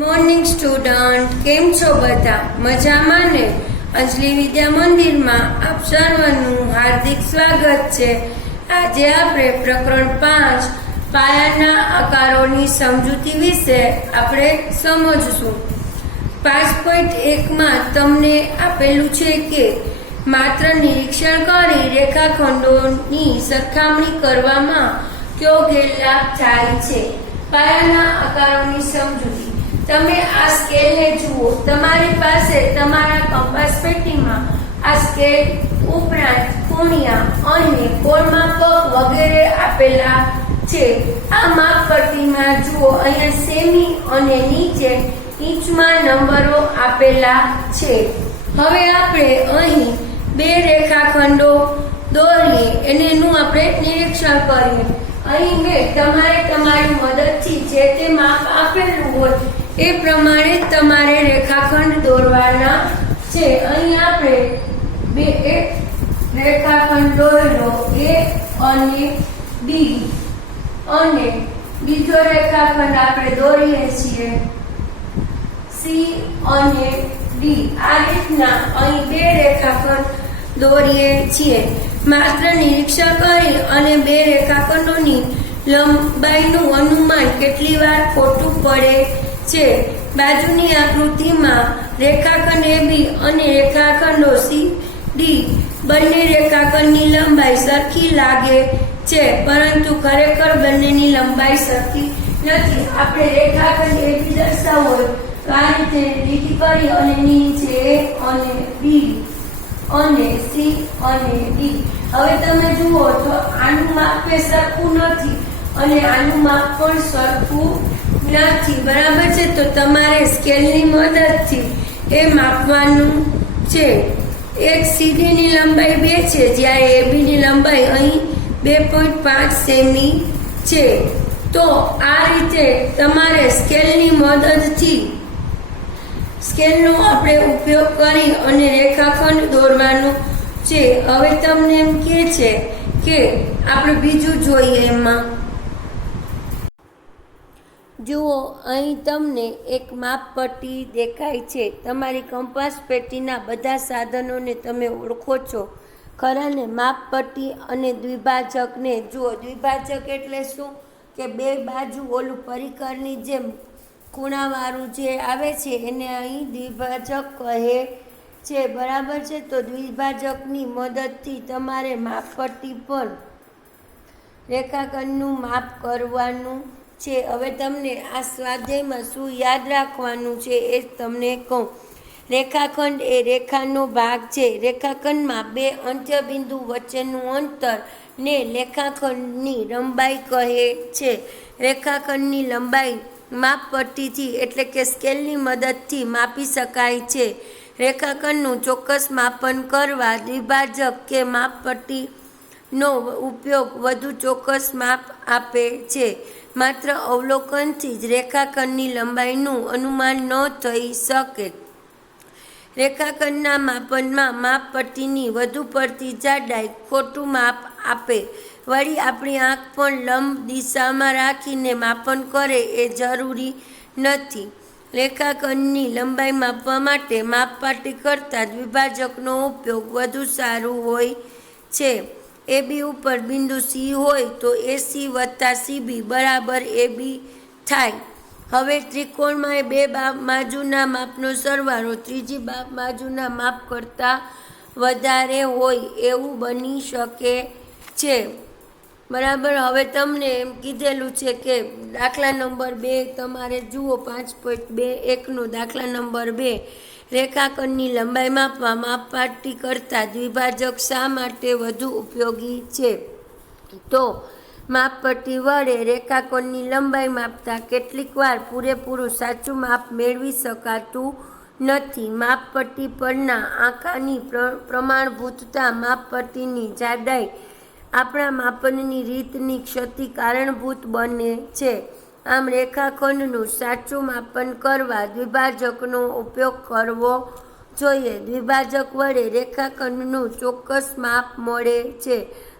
Morning student, કેમ છો બધા? મજામાં ને? અંજલિ વિદ્યા મંદિરમાં આપ સર્વનું હાર્દિક સ્વાગત છે. આજે આપણે પ્રકરણ 5 પાયાના આકારોની સમજૂતી વિશે આપણે સમજશું. 5.1 માં તમને આપેલું છે કે માત્ર નિરીક્ષણ કરી રેખાખંડોની સરખામણી કરવામાં કયો ગેરલાભ થાય છે? પાયાના આકારોની સમજૂતી. તમે આ સ્કેલને જુઓ. તમારી પાસે તમારા કંપાસ પેટીમાં આ સ્કેલ ઉપરાંત ખૂણિયા અને કોણમાપક વગેરે આપેલા છે. આ માપપટ્ટીમાં જુઓ, અહીંયા સેમી અને નીચે ઇંચમાં નંબરો આપેલા છે. હવે આપણે અહીં બે રેખાખંડો દોરીએ એનું આપણે નિરીક્ષણ કરીએ. અહીં મેં તમારી મદદથી જે તે માપ આપેલું હોય એ પ્રમાણે તમારે રેખાખંડ દોરવાના છે. અહીં આપણે એક રેખાખંડ દોરેલો A અને B અને બીજો રેખાખંડ આપણે દોરીએ છીએ C અને D. આ રીતના અહીં બે રેખાખંડ દોરીએ છીએ. માત્ર નિરીક્ષણ કરી અને બે રેખાખંડોની લંબાઈનું અનુમાન કેટલી વાર ખોટું પડે છે. બાજુની આકૃતિમાં રેખાખંડ AB અને રેખાખંડો CD બંને રેખાખંડની લંબાઈ સરખી લાગે છે, પરંતુ ખરેખર બંનેની લંબાઈ સરખી નથી. આપણે રેખાખંડ AB દર્શાવવો હોય તો આ રીતે લીટી કરી અને નીચે A અને B અને C અને D. હવે તમે જુઓ તો આનું માપ સરખું નથી અને આનું માપ પણ સરખું નથી. બરાબર છે? તો તમારે સ્કેલની મદદથી એ માપવાનું છે. એક CD ની લંબાઈ 2 છે, જ્યારે AB ની લંબાઈ અહીં 2.5 સેમી છે. તો આ રીતે તમારે સ્કેલની મદદથી સ્કેલનો આપણે ઉપયોગ કરી અને રેખાખંડ દોરવાનું છે. હવે તમને એમ કહે છે કે આપણે બીજું જોઈએ. એમાં જુઓ, અહીં તમને એક માપપટ્ટી દેખાય છે. તમારી કંપાસ પેટીના બધા સાધનોને તમે ઓળખો છો ખરા ને? માપપટ્ટી અને દ્વિભાજકને જુઓ. દ્વિભાજક એટલે શું કે બે બાજુ ઓલું પરિકરની જેમ ખૂણાવાળું જે આવે છે એને અહીં દ્વિભાજક કહે છે. બરાબર છે? તો દ્વિભાજકની મદદથી તમારે માપપટ્ટી પર રેખાખંડનું માપ કરવાનું છે. હવે તમને આ સ્વાધ્યાયમાં શું યાદ રાખવાનું છે એ તમને કહું. રેખાખંડ એ રેખાનો ભાગ છે. રેખાખંડમાં બે અંત્યબિંદુ વચ્ચેનું અંતર ને રેખાખંડની લંબાઈ કહે છે. રેખાખંડની લંબાઈ માપપટ્ટીથી એટલે કે સ્કેલની મદદથી માપી શકાય છે. રેખાખંડનું ચોક્કસ માપન કરવા દ્વિભાજક કે માપપટ્ટીનો ઉપયોગ વધુ ચોક્કસ માપ આપે છે. માત્ર અવલોકનથી જ રેખાખંડની લંબાઈનું અનુમાન ન થઈ શકે. રેખાખંડના માપનમાં માપપટ્ટીની વધુ પડતી જાડાઈ ખોટું માપ આપે. વળી આપણી આંખ પણ લંબ દિશામાં રાખીને માપન કરે એ જરૂરી નથી. રેખાખંડની લંબાઈ માપવા માટે માપપટ્ટી કરતાં દ્વિભાજકનો ઉપયોગ વધુ સારું હોય છે. AB ઉપર બિંદુ C હોય તો AC વત્તા CB બરાબર AB થાય. હવે ત્રિકોણમાં બે બાજુના માપનો સરવાળો ત્રીજી બાજુના માપ કરતાં વધારે હોય એવું બની શકે છે. બરાબર. હવે તમને એમ કીધેલું છે કે દાખલા નંબર 2 તમારે જુઓ. 5.2.1 દાખલા નંબર 2. રેખાખંડની લંબાઈ માપવા માપપટ્ટી કરતાં દ્વિભાજક શા માટે વધુ ઉપયોગી છે? તો માપપટ્ટી વડે રેખાખંડની લંબાઈ માપતા કેટલીક વાર પૂરેપૂરું સાચું માપ મેળવી શકાતું નથી. માપપટ્ટી પરના આંકાની પ્રમાણભૂતતા માપપટ્ટીની જાડાઈ આપણા માપનની રીતની ક્ષતિ કારણભૂત બને છે. આમ રેખાખંડનું સાચું માપન કરવા દ્વિભાજકનો ઉપયોગ કરવો જોઈએ. દ્વિભાજક વડે રેખાખંડનું ચોક્કસ માપ મળે છે.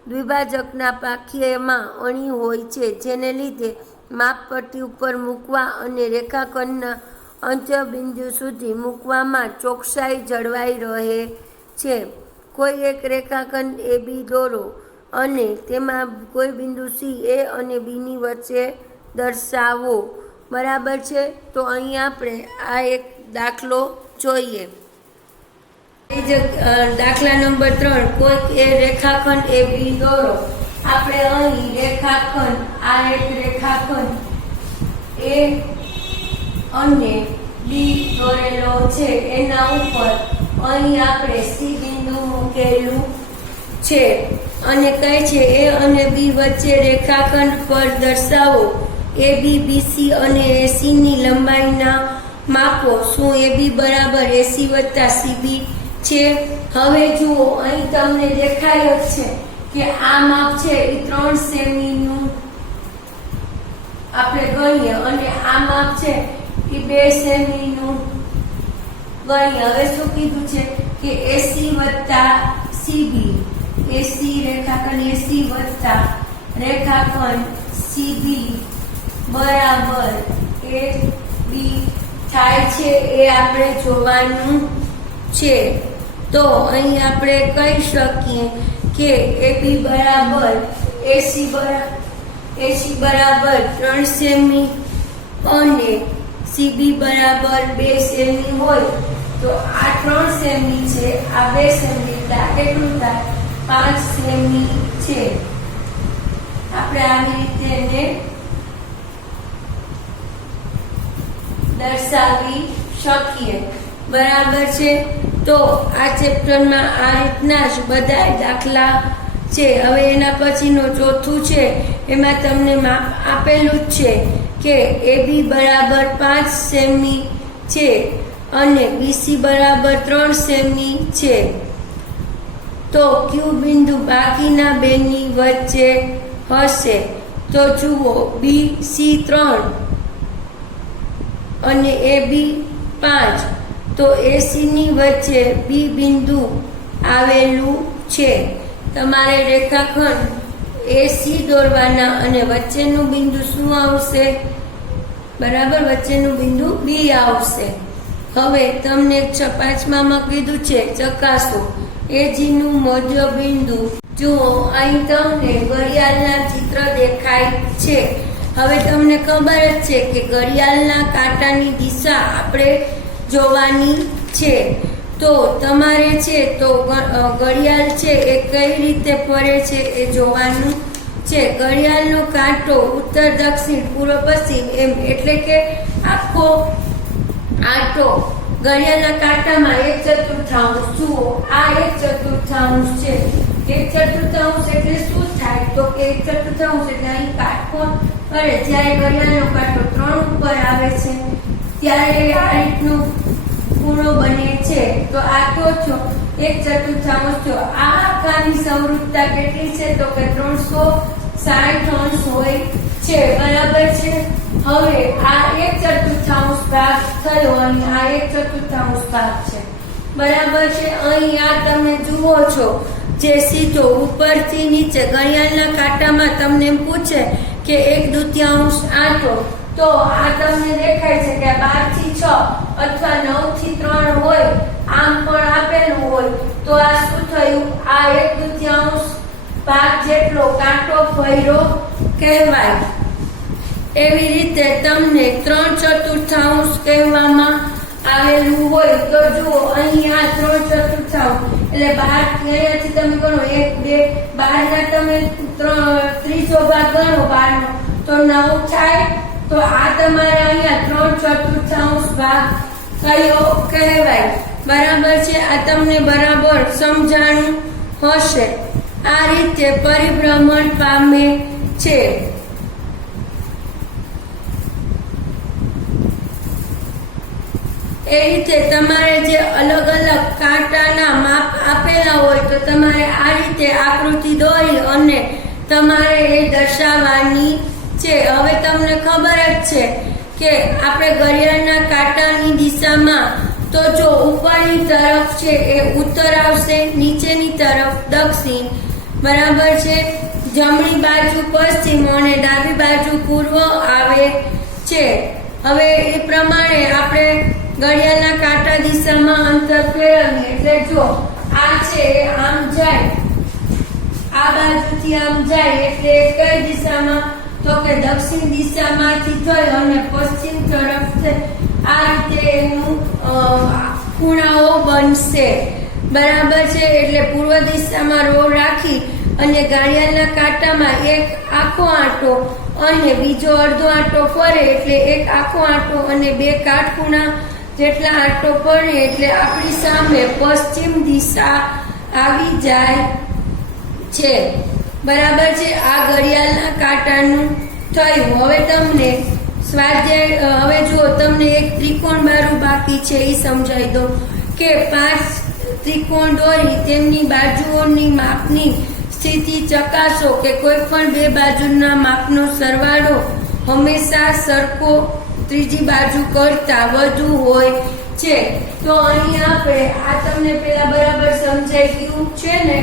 દ્વિભાજકના પાખિયામાં અણી હોય છે, જેને લીધે માપપટ્ટી ઉપર મૂકવા અને રેખાખંડના અંત્યબિંદુ સુધી મૂકવામાં ચોકસાઈ જળવાઈ રહે છે. કોઈ એક રેખાખંડ AB દોરો અને તેમાં કોઈ બિંદુ C A અને B ની વચ્ચે દર્શાવો. બરાબર છે. તો અહીં આપણે આ એક દાખલો જોઈએ. દાખલા નંબર 3, કોઈક એ રેખાખંડ AB દોરો. આપણે અહીં રેખાખંડ, આ એક રેખાખંડ A અને B દોરેલો છે. એના ઉપર અહીં આપણે C બિંદુ મૂકેલું છે અને કહે છે A અને B વચ્ચે રેખાખંડ પર દર્શાવો. AB, BC અને AC ની લંબાઈના માપો. શું AB બરાબર AC વત્તા CB છે? હવે જુઓ, અહીં તમને દેખાય જ છે કે આ માપ છે એ 3 સેમીનું આપણે ગણીએ અને આ માપ છે એ 2 સેમીનું ગણીએ. હવે શું કીધું છે કે AC વત્તા CB, AC રેખાખંડ AC વત્તા રેખાખંડ CB બરાબર AB થાય છે એ આપણે જોવાનું છે. તો અહીં આપણે કહી શકીએ કે AB બરાબર AC બરાબર 3 સેમી અને CB બરાબર 2 સેમી હોય તો આ 3 સેમી છે, આ 2 સેમી, કેટલું થાય? 5 સેમી છે. આપણે આવી રીતે એને દર્શાવી શકીએ. બરાબર છે. તો આ ચેપ્ટરમાં આ રીતના જ બધા દાખલા છે. હવે એના પછીનો ચોથું છે, એમાં તમને માપ આપેલું જ છે કે AB બરાબર 5 સેમી છે અને BC બરાબર 3 સેમી છે. તો Q બિંદુ બાકીના બેની વચ્ચે હશે. તો જુઓ, BC 3 અને AB 5, તો AC ની વચ્ચે B બિંદુ આવેલું છે. તમારે રેખાખંડ AC દોરવાના અને વચ્ચેનું બિંદુ શું આવશે? બરાબર, વચ્ચેનું બિંદુ B આવશે. હવે તમને 5માં કીધું છે ચકાસો AG નું મધ્ય બિંદુ. જુઓ, અહીં તમને ઘડિયાળના ચિત્ર દેખાય છે. હવે તમને ખબર જ છે કે ઘડિયાળના કાંટાની દિશા આપણે જોવાની છે. તો તમારે છે તો ઘડિયાળ છે એ કઈ રીતે ફરે છે એ જોવાનું છે. ઘડિયાળનો કાંટો ઉત્તર, દક્ષિણ, પૂર્વ, પશ્ચિમ એમ એટલે કે આખો આંટો ઘડિયાળના કાંટામાં 1/4. જુઓ, આ 1/4 છે. 1/4 એટલે શું થાય? તો કે 1/4 એટલે અહીં કાટકોણ કરે. જ્યારે ઘડિયાળનો કાંટો 3 ઉપર આવે છે ત્યારે આ રીતનું ખૂણો બને છે. તો આ તો છો 1/4 છો. આ આખાની સંવૃત્તતા કેટલી છે? તો કે 360 અંશ હોય છે. બરાબર છે. હવે આ 1/4 ભાગ થયો અને આ 1/4 ભાગ છે. બરાબર છે. અહીં આ તમે જુઓ છો જે સીધો ઉપરથી નીચે ઘડિયાળના કાંટામાં તમને એમ પૂછે કે 1/2 આંટો, તો આ તમને દેખાય છે કે 12 થી 6 અથવા 9 થી 3 હોય, આમ પણ આપેલું હોય. તો આ શું થયું? આ 1/2 ભાગ જેટલો કાંટો ફર્યો કહેવાય. એવી રીતે તમને 3/4 કહેવામાં આવેલું હોય. તો જુઓ, અહીં આ 3/4 એટલે 12 અહીંયાથી તમે ગણો 1 2 12 ના તમે ત્રીજો ભાગ ગણો 12 નો તો 9 થાય. તો આ તમારે અહીંયા 3/4 ભાગ કયો કહેવાય. બરાબર છે. આ તમને બરાબર સમજાણું હશે. આ રીતે પરિભ્રમણ પામે છે. એ રીતે તમારે જે અલગ અલગ કાંટાના માપ આપેલા હોય તો તમારે આ રીતે આકૃતિ દોરી અને તમારે એ દર્શાવવાની છે. હવે તમને ખબર જ છે કે આપણે ઘડિયાળના કાંટાની દિશામાં તો જો ઉપરની તરફ છે એ ઉત્તર આવશે, નીચેની તરફ દક્ષિણ. બરાબર છે. જમણી બાજુ પશ્ચિમ અને ડાબી બાજુ પૂર્વ આવે છે. હવે એ પ્રમાણે આપણે ઘડિયાળના કાંટા દિશામાં અંતર ફેરવીએ એટલે જો આ છે એ આમ જાય, આ બાજુથી આમ જાય એટલે કઈ દિશામાં, તો કે દક્ષિણ દિશામાંથી થઈ અને પશ્ચિમ તરફ આ રીતે એનું ખૂણાઓ બનશે, બરાબર છે. એટલે પૂર્વ દિશામાં રો રાખી અને ઘડિયાળના કાંટામાં એક આખો આંટો અને બીજો અડધો આંટો ફરે એટલે એક આખો આંટો અને બે કાટખૂણા જેટલા આંટો પડે એટલે આપણી સામે પશ્ચિમ દિશા આવી જાય છે, બરાબર છે. આ ઘડિયાળના કાંટાનું થયું. હવે તમને સ્વાધ્યાય, હવે જુઓ તમને એક ત્રિકોણ બારું બાકી છે એ સમજાવી દો કે 5 ત્રિકોણ દોરી તેમની બાજુઓની માપની સ્થિતિ ચકાસો કે કોઈ પણ બે બાજુના માપનો સરવાળો હંમેશા સરખો ત્રીજી બાજુ કરતા વધુ હોય છે. તો અહીં આપણે આ તમને પેલા બરાબર સમજાઈ ગયું છે ને.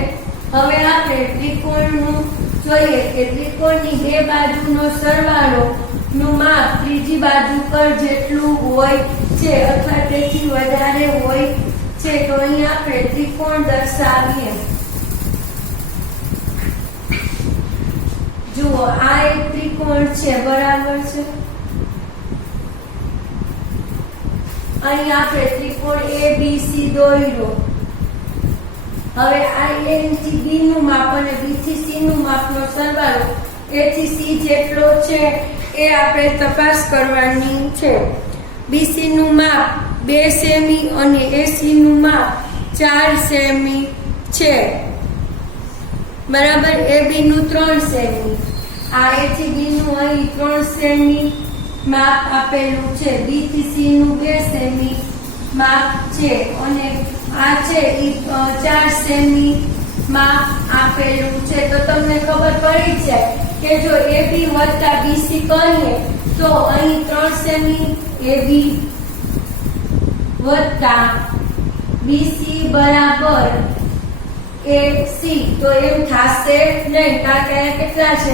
હવે આપણે ત્રિકોણનું જોઈએ કે ત્રિકોણની બે બાજુનો સરવાળો નું માપ ત્રીજી બાજુ પર જેટલું હોય છે અથવા તેથી વધારે હોય છે. તો અહીં આપણે ત્રિકોણ દર્શાવીએ. જુઓ આ એક ત્રિકોણ છે, બરાબર છે. અહીં આપણે ત્રિકોણ ABC દોર્યો. હવે આ A થી B નું માપ અને B થી C નું માપનો સરવાળો A થી C જેટલો છે એ આપણે તપાસ કરવાની છે. BC નું માપ 2 સેમી અને AC નું માપ 4 સેમી છે, બરાબર. AB નું 3 સેમી, આ A થી B નું અહીં 3 સેમી માપ આપેલું છે. B થી C નું 2 સેમી માપ છે અને આ છે એ 4 સેમી માપ આપેલું છે. તો તમને ખબર પડી જાય કે જો AB વત્તા BC કરીએ તો અહીં 3 સેમી AB વત્તા BC બરાબર AC. તો એમ થશે નહીં, કારણ કે અહીંયા કેટલા છે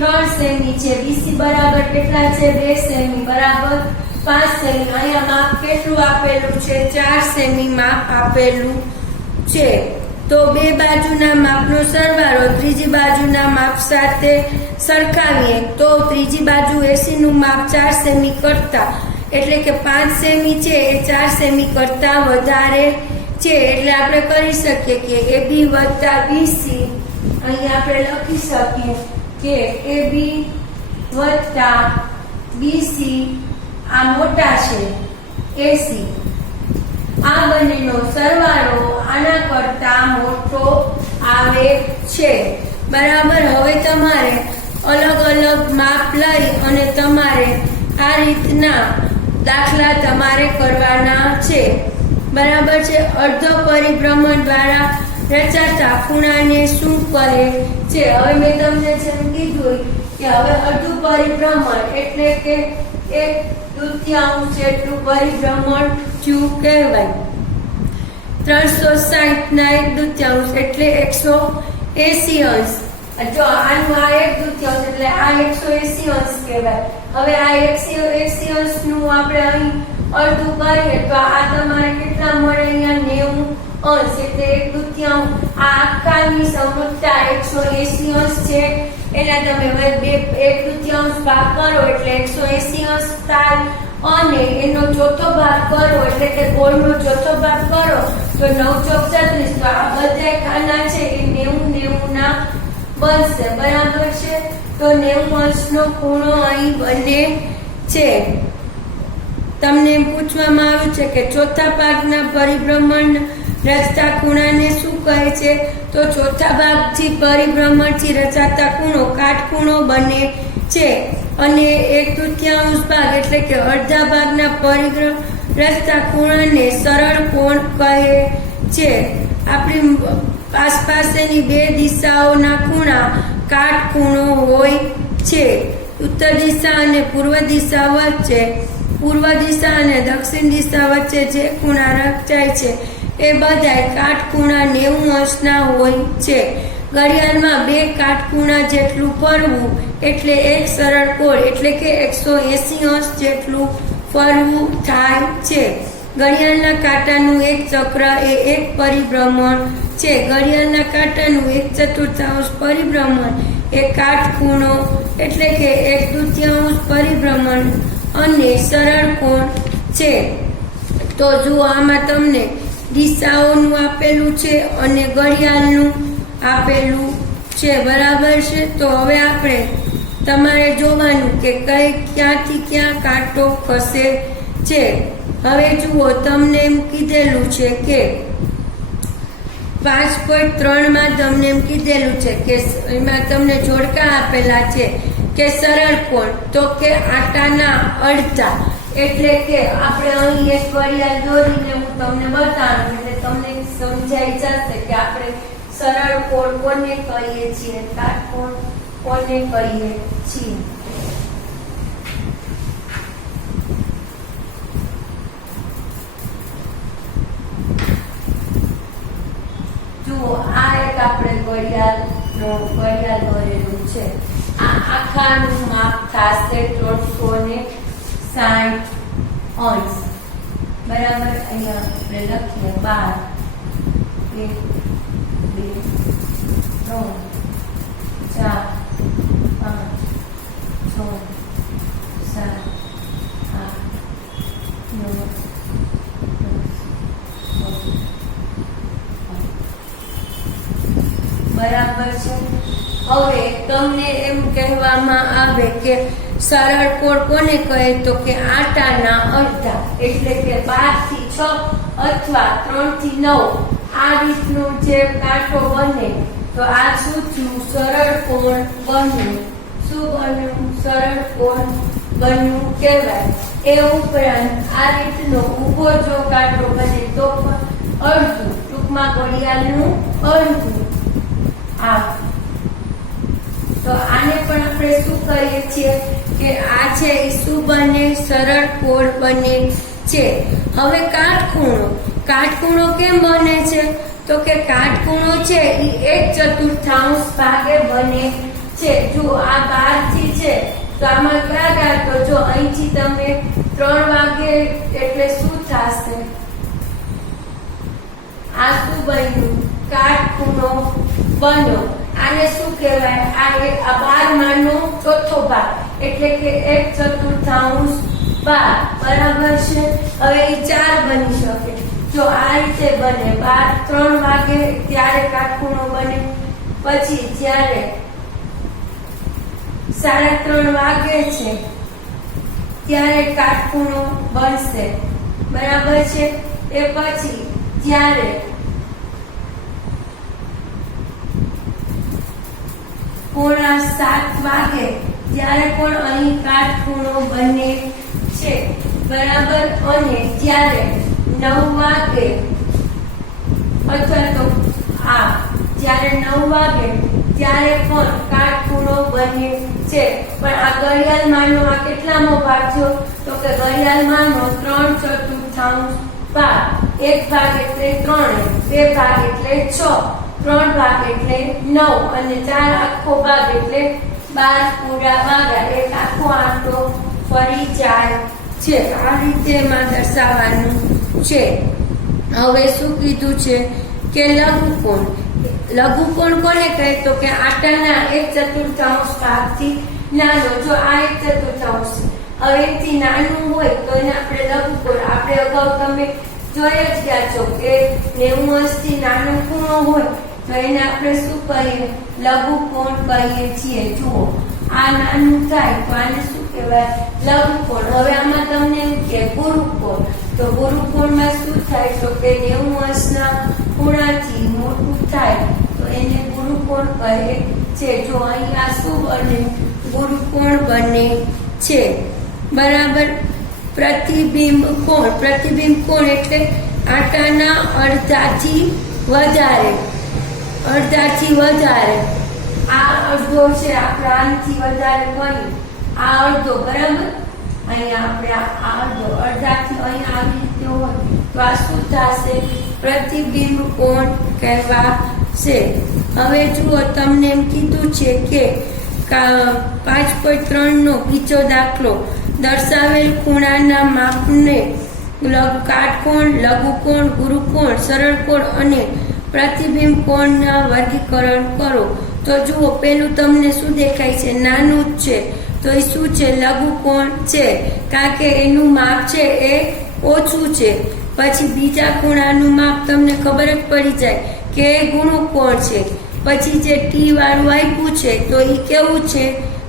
3 સેમી છે. BC બરાબર કેટલા છે 2 સેમી બરાબર 5 સેમી. અહીંયા માપ કેટલું આપેલું છે 4 સેમી માપ આપેલું છે. તો બે બાજુના માપનો સરવાળો ત્રીજી બાજુના માપ સાથે સરખાવીએ તો ત્રીજી બાજુ AC નું માપ 4 સેમી કરતા એટલે કે 5 સેમી છે એ 4 સેમી કરતા વધારે છે. એટલે આપણે કરી શકીએ કે AB વત્તા BC, અહીં આપણે લખી શકીએ કે AB વત્તા BC આ મોટા છે AC, આ બંનેનો સરવાળો આના કરતા મોટો આવે છે, બરાબર. હવે તમારે અલગ અલગ માપ લઈ અને તમારે આ રીતના દાખલા તમારે કરવાના છે, બરાબર છે. અર્ધ પરિભ્રમણ દ્વારા રચાતા ખૂણાને શું કહે છે? હવે મેં તમને જેમ કીધું કે હવે અડધું પરિભ્રમણ એટલે કે 1/2 જેટલું પરિભ્રમણ થયું કહેવાય. 360 ના 1/2 એટલે 180 અંશ. જો આનું આ 1/2 એટલે આ 180 અંશ કહેવાય. હવે આ 180 અંશનું આપણે અહીં અડધું કરીએ તો આ તમારે કેટલા મળે? અહીંયા 90 અંશ એટલે 1/2. આ આખાની સમજતા 180 અંશ છે, એના તમે 1/2 ભાગ કરો એટલે 180 અંશ થાય અને એનો ચોથો ભાગ કરો એટલે કે ગોળનો ચોથો ભાગ કરો તો 9 ચોક 36. તો આ બધા ખાના છે એ 90 ના બનશે, બરાબર છે. તો 90 અંશનો ખૂણો અહીં બને છે. તમને એમ પૂછવામાં આવ્યું છે કે ચોથા ભાગના પરિભ્રમણ રચતા ખૂણાને શું કહે છે? તો ચોથા ભાગથી પરિભ્રમણથી રચાતા ખૂણો કાટખૂણો બને છે અને 1/2 ભાગ એટલે કે અડધા ભાગના પરિભ્રમણ રચતા ખૂણાને સરળ કોણ કહે છે. આપણી આસપાસની બે દિશાઓના ખૂણા કાટખૂણો હોય છે. ઉત્તર દિશા અને પૂર્વ દિશા વચ્ચે, પૂર્વ દિશા અને દક્ષિણ દિશા વચ્ચે જે ખૂણા રચાય છે એ બધા કાટખૂણા 90 અંશના હોય છે. ઘડિયાળમાં બે કાટખૂણા જેટલું ફરવું એટલે એક સરળ કોણ એટલે કે 180 અંશ જેટલું ફરવું થાય છે. ઘડિયાળના કાંટાનું એક ચક્ર એ એક પરિભ્રમણ છે. ઘડિયાળના કાંટાનું 1/4 પરિભ્રમણ એ કાટખૂણો એટલે કે 1/2 પરિભ્રમણ અને સરળ કોણ છે. તો જુઓ, આમાં તમને દિશાઓનું આપેલું છે અને ઘડિયાળનું આપેલું છે. બરાબર છે. તો હવે આપણે તમારે જોવાનું કે ક્યાંથી ક્યાં કાંટો ખસે છે. હવે જુઓ, તમને એમ કીધેલું છે કે 5.3 માં તમને એમ કીધેલું છે કે એમાં તમને જોડકા આપેલા છે કે સરળ કોણ, તો કે આટાના અડધા. એટલે કે આપણે અહીં એક ઘડિયાળ દોરીને હું તમને બતાવું એટલે તમને સમજાઈ જશે કે આપણે સરળ કોણ કોને કહીએ છીએ, કાટકોણ કોને કહીએ છીએ. જુઓ, આ એક આપણે ઘડિયાળ દોરેલું છે. આ આખાનું માપ થશે 360 અંશ. બરાબર. અહીંયા આપણે લખીએ 12 બરાબર છે. હવે તમને એમ કહેવામાં આવે કે સરળ કોણ કોને કહે, તો કે આટાના અડધા. એટલે કે 12 થી 6 અથવા 3 થી 9 આ રીતનું જે કાંટો બને તો આ શું થયું? સરળ કોણ બન્યું. શું બન્યું? સરળ કોણ બન્યું કહેવાય. એ ઉપરાંત આ રીતનો ઊભો જો કાંટો બને તો અડધું, ટૂંકમાં ઘડિયાળનું અડધું. તો આને પણ આપણે શું કહીએ છીએ કે આ છે એ શું બને? સરળ કોણ બને છે. હવે કાટખૂણો કેમ બને છે? તો કે કાટખૂણો છે એ 1/4 ભાગે બને છે. જો આ 12 થી છે તો આમાં કયા કાંટો? જો અહીંથી તમે 3 વાગે એટલે શું થશે? આ શું બન્યું? કાટખૂણો બન્યો. આને શું કહેવાય? આ 12 માંનો ચોથો ભાગ એટલે કે 1/4 ભાગ. બરાબર છે. હવે એ 4 બની શકે. જો આ રીતે બને 3 વાગે ત્યારે કાટખૂણો બને, પછી જ્યારે 3:30 વાગે છે ત્યારે કાટખૂણો બનશે. બરાબર છે. એ પછી જ્યારે 6:45 વાગે ત્યારે પણ અહીં કાટખૂણો બને છે. બરાબર. અને જ્યારે 9 વાગે અથવા તો જ્યારે 9 વાગે ત્યારે પણ કાટખૂણો બને છે. પણ આ ઘડિયાળમાંનો આ કેટલામો ભાગ થયો? તો કે ઘડિયાળમાંનો 3/4 ભાગ. 1 ભાગ એટલે 3, 2 ભાગ એટલે 6, 3 ભાગ એટલે 9 અને 4 આખો ભાગ એટલે 12 પૂરા વાગ્યા. એક આખો આંટો ફરી જાય છે. આ રીતે એમાં દર્શાવવાનું છે. હવે શું કીધું છે કે લઘુકોણ. લઘુકોણ કોને કહે? તો કે આટાના 1/4 ભાગથી નાનો. જો આ 1/4 હવે એથી નાનું હોય તો એને આપણે લઘુકોણ. આપણે અગાઉ તમે જોઈ જ ગયા છો કે 90 અંશથી નાનો ખૂણો હોય તો એને આપણે શું કહીએ? લઘુકોણ કહીએ છીએ. જુઓ, આ નાનું થાય તો આને શું કહેવાય? લઘુકોણ. હવે આમાં તમને એમ કે ગુરુકોણ. તો ગુરુકોણમાં શું થાય? તો કે 90 અંશના ખૂણાથી મોટું થાય તો એને ગુરુકોણ કહે છે. જો અહીંયા શું બને? ગુરુકોણ બને છે. બરાબર. પ્રતિબિંબ કોણ. પ્રતિબિંબ કોણ એટલે આટાના અડધાથી વધારે. આ અડધો છે, આપણે આનાથી વધારે કર્યું. આ અડધો. બરાબર. અહીંયા આપણે આ અડધાથી અહીંયા આવી રીતે હોય તો આ શું થશે? પ્રતિબિંબ કોણ કહેવાશે. હવે જુઓ, તમને એમ કીધું છે કે 5.3 નો બીજો દાખલો. દર્શાવેલ ખૂણાના માપને કાટકોણ, લઘુકોણ, ગુરુકોણ, સરળ કોણ અને પ્રતિબિંબ કોણના વર્ગીકરણ કરો. તો જુઓ, પેલું તમને શું દેખાય છે? નાનું જ છે. તો એ શું છે? લઘુકોણ છે, કારણ કે એનું માપ છે એ ઓછું છે. પછી બીજા ખૂણાનું માપ તમને ખબર જ પડી જાય કે એ ગુણુકોણ છે. પછી જે ટી વાળું આપ્યું છે તો એ કેવું છે?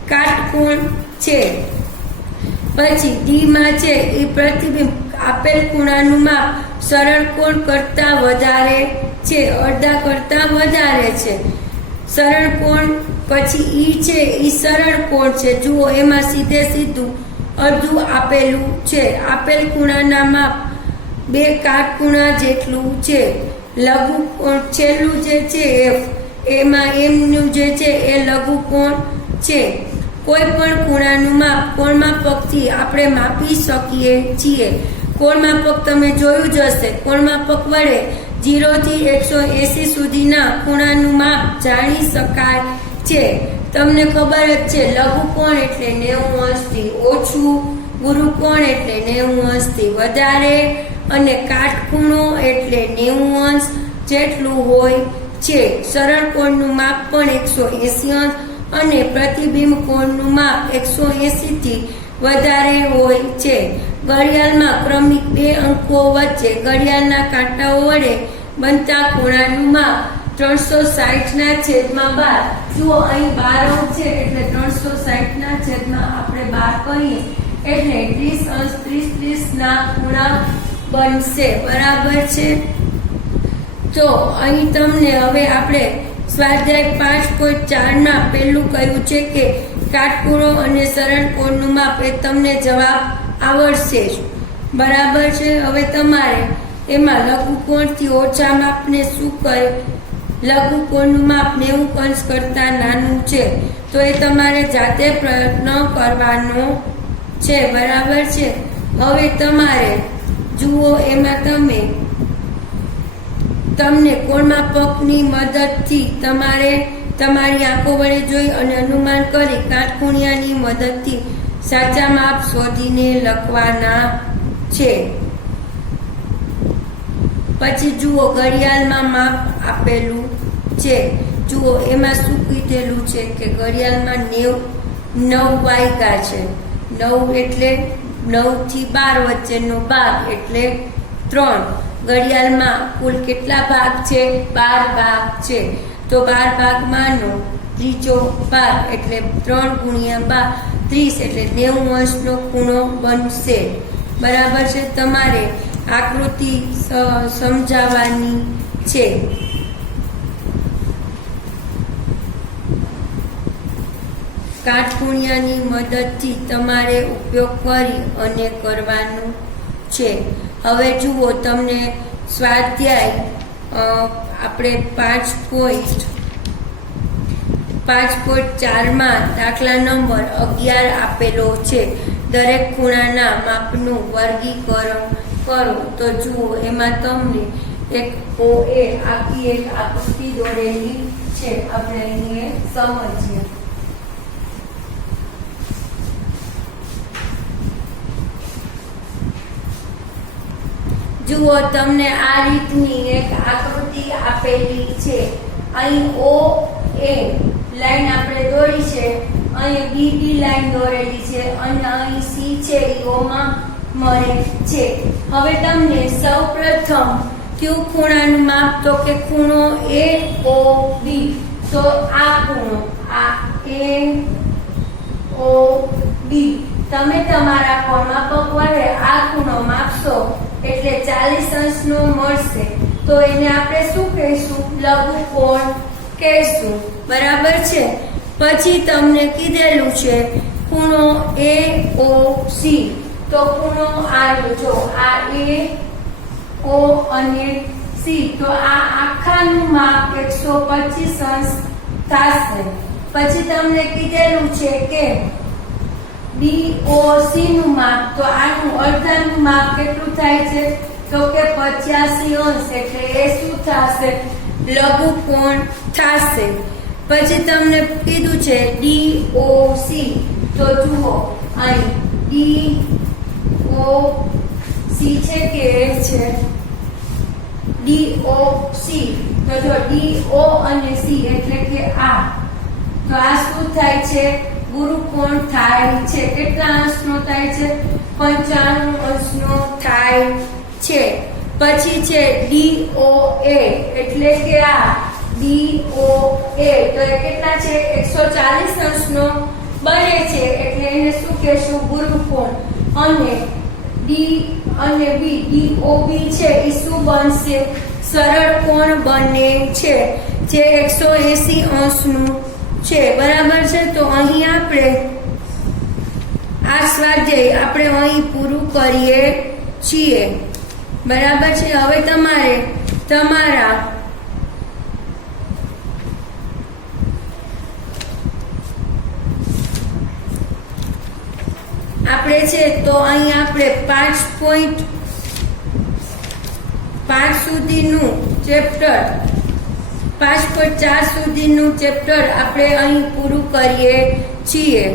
કાટકોણ છે. પછી ડી માં છે એ પ્રતિબિંબ, આપેલ ખૂણાનું માપ સરળ કોણ કરતા વધારે છે, અડધા કરતા વધારે છે. સરળ કોણ. પછી ઈ છે એ સરળ કોણ છે. જુઓ, એમાં સીધે સીધું અડધું આપેલું છે. આપેલ ખૂણાના માપ 2 કાટખૂણા જેટલું છે. લઘુ કોણ છેલ્લું જે છે એફ, એમાં એમનું જે છે એ લઘુ કોણ છે. કોઈ પણ ખૂણાનું માપ કોણમાપકથી આપણે માપી શકીએ છીએ. કોણમાપક તમે જોયું જ હશે. કોણમાપક વડે 0 થી 180 સુધીના ખૂણાનું માપ જાણી શકાય છે. તમને ખબર જ છે, લઘુકોણ એટલે 90 અંશથી ઓછું, ગુરુકોણ એટલે 90 અંશથી વધારે અને કાટખૂણો એટલે 90 અંશ જેટલું હોય છે. સરળ કોણનું માપ પણ 180 અંશ અને પ્રતિબિંબ કોણનું માપ 180 થી વધારે હોય છે. ઘડિયાળમાં ક્રમિક 2 અંકો વચ્ચે ઘડિયાળના કાંટાઓ વડે બનતા ખૂણાનું માપ 360/12. જુઓ, અહીં 12 અંક છે એટલે 360/12 આપણે 12 કરીએ એટલે 30 અંશ 30 ના ખૂણા બનશે. બરાબર છે. તો અહીં તમને હવે આપણે સ્વાધ્યાય 5.4 ના પેલું કહ્યું છે કે કાટખૂણો અને સરળ કોણનું માપ એ તમને જવાબ આવડશે જ. બરાબર છે. હવે તમારે એમાં લઘુકોણથી ઓછા માપને શું કરે? લઘુકોણનું માપ 90 અંશ કરતા નાનું છે. તો એ તમારે જાતે પ્રયત્ન કરવાનો છે. બરાબર છે. હવે તમારે જુઓ, એમાં તમને કોણમાપકની મદદથી તમારે તમારી આંખો વડે જોઈ અને અનુમાન કરી કાટખૂણિયાની મદદથી સાચા માપ શોધીને લખવાના છે. પછી જુઓ, ઘડિયાળમાં માપ આપેલું છે. જુઓ, એમાં શું કીધેલું છે કે ઘડિયાળમાં 9 વાગ્યા છે. 9 એટલે 9 થી 12 વચ્ચેનો ભાગ એટલે 3. ઘડિયાળમાં કુલ કેટલા ભાગ છે? 12 ભાગ છે. તો 12 ભાગમાંનો ત્રીજો ભાગ એટલે 3 ગુણ્યા 30 એટલે 90 અંશનો ખૂણો બનશે. બરાબર છે. તમારે આકૃતિ સમજાવવાની છે. કાટખૂણિયાની મદદથી તમારે ઉપયોગ કરી અને કરવાનું છે. હવે જુઓ, તમને સ્વાધ્યાય આપણે 5.4 દાખલા નંબર 11 આપેલો છે. દરેક ખૂણાના માપનું વર્ગીકરણ કરો. તો જુઓ, એમાં તમને એક આખી એક આકૃતિ દોરેલી છે. આપણે અહીંયા સમજીએ. જુઓ, તમને આ રીતની એક આકૃતિ આપેલી છે. અહીં O A લાઈન આપણે દોરી છે, અહીં B D લાઈન દોરેલી છે અને અહીં C છે એ O માં મળે છે. હવે તમને સૌપ્રથમ કયું ખૂણાનું માપ? તો કે ખૂણો AOB. તો આ ખૂણો આ AOB તમે તમારા કોણમાપક વડે આ ખૂણો માપશો એટલે 40 અંશનો મળશે. તો એને આપણે શું કહીશું? લઘુકોણ કહીશું. બરાબર છે. પછી તમને કીધેલું છે ખૂણો AOC. તો ખૂણો આ જો આ AO અને C, તો આ આખાનું માપ 125 અંશ થશે. પછી તમને કીધેલું છે કે DOC નું માપ, તો આનું અડધાનું માપ કેટલું થાય છે? તો કે 85 અંશ એટલે એ શું થશે? લઘુકોણ થશે. પછી તમને કીધું છે DOC. તો જુઓ, અહીં DOC સી છે કે એ છે DOC. તો જો DO અને C એટલે કે આ, તો આ શું થાય છે? ગુરુકોણ થાય છે. કેટલા અંશનો થાય છે? 95 અંશનો થાય છે. પછી છે DOA એટલે કે આ DOA, તો એ કેટલા છે? 140 અંશનો બને છે, એટલે એને શું કહેશું? ગુરુકોણ. અને D અને B, DOB છે એ શું બનશે? સરળ કોણ બને છે, જે 180 અંશનું છે. બરાબર છે. તો અહીં આપણે આ સ્વાધ્યાય આપણે અહીં પૂરું કરીએ છીએ. બરાબર છે. હવે તમારે તમારા આપણે છે તો અહીં આપણે 5.5 સુધીનું ચેપ્ટર 5.4 સુધીનું ચેપ્ટર આપણે અહીં પૂરું કરીએ છીએ.